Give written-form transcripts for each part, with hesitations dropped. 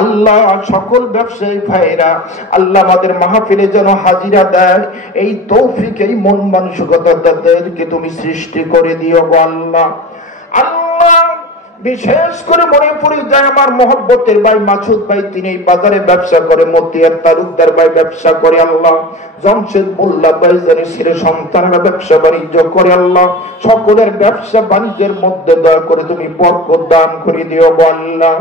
আল্লাহ সকল ব্যবসায়ী ভাইরা আল্লাহ আমাদের মাহফিলে যেন হাজিরা দেয় এই তৌফিক এই মন মানসিকতা তাদেরকে তুমি সৃষ্টি করে দিও গো আল্লাহ। আল্লাহ বিশেষ করে মনে পড়ে যায় আমার মহব্বতের ভাই মাসুদ ভাই, তিনি এই বাজারে ব্যবসা করে, মতিয়ার তালুকদার ভাই ব্যবসা করে, আল্লাহ জমশেদ মোল্লা ভাই জানি ছেলে সন্তানরা ব্যবসা বাণিজ্য করে, আল্লাহ সকলের ব্যবসা বাণিজ্যের মধ্যে দয়া করে তুমি বরকত দান করে দিও গো আল্লাহ।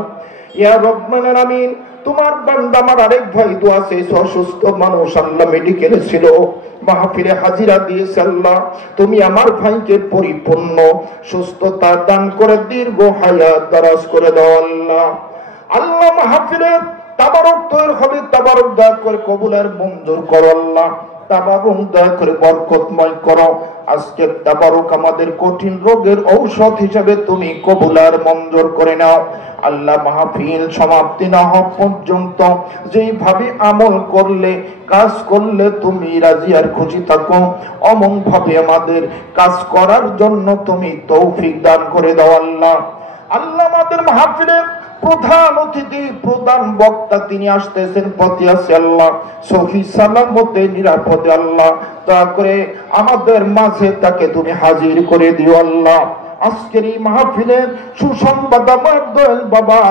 ইয়া রব্বানা আমিন। তোমার বান্দা আমার আরেক ভাই দোয়া চেয়েছে, অসুস্থ মানুষ, আল্লাহ মেডিকেলে ছিল, মাহফিলে হাজিরা দিয়েছে, আল্লাহ তুমি আমার ভাইকে পরিপূর্ণ সুস্থতা দান করে দীর্ঘ হায়াত দারাজ করে দাও আল্লাহ। আল্লাহ মাহফিলে তাবারক তৈরি হবে, তাবারক দয়া করে কবুলের মঞ্জুর করো আল্লাহ, তাবারক দয়া করে বরকতময় করো। আজকের তাবারক আমাদের কঠিন রোগের ঔষধ হিসেবে তুমি কবুলার মঞ্জুর করে নাও আল্লাহ। মাহফিল সমাপ্তি না হওয়া পর্যন্ত যেইভাবে আমল করলে কাজ করলে তুমি রাজি আর খুশি থাকো, অমন ভাবে আমাদের কাজ করার জন্য তুমি তৌফিক দান করে দাও আল্লাহ। আল্লাহ আমাদের মাহফিলে প্রধান অতিথি প্রধান বক্তা তিনি আসতেছেন, পথে আছে আল্লাহ, সহি সালামতে নিরাপদে আল্লাহ দয়া করে আমাদের মাঝে তাকে তুমি হাজির করে দিও আল্লাহ। আজকের এই মাহফিলের সুসংবাদ আমার দয়াল বাবা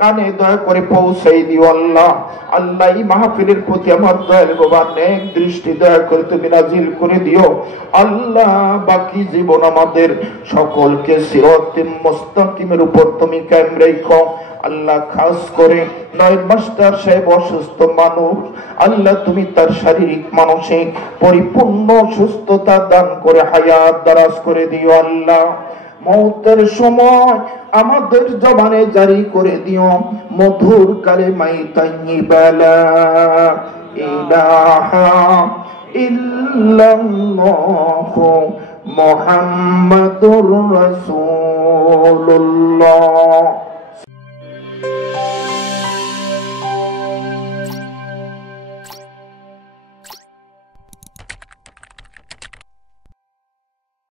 কানে দয়া করে পৌঁছে দিও আল্লাহ। আল্লাহ এই মাহফিলের প্রতি আমার দয়াল বাবা নেক দৃষ্টি দয়া করে তুমি নাজিল করে দিও আল্লাহ। বাকি জীবন আমাদের সকলকে সিরাতে মুস্তাকিমের উপর তুমি কায়েম রেখো আল্লাহ। খাস করে নয় মাস্টার সাহেব অসুস্থ মানুষ, আল্লাহ তুমি তার শারীরিক মানসিক পরিপূর্ণ সুস্থতা দান করে হায়াত দারাজ করে দিও আল্লাহ। মৌতের সময় আমাদের জবানে জারি করে দিও মধুর কালেমাই তাইয়্যিবা লা ইলাহা ইল্লাল্লাহু মুহাম্মাদুর রাসূল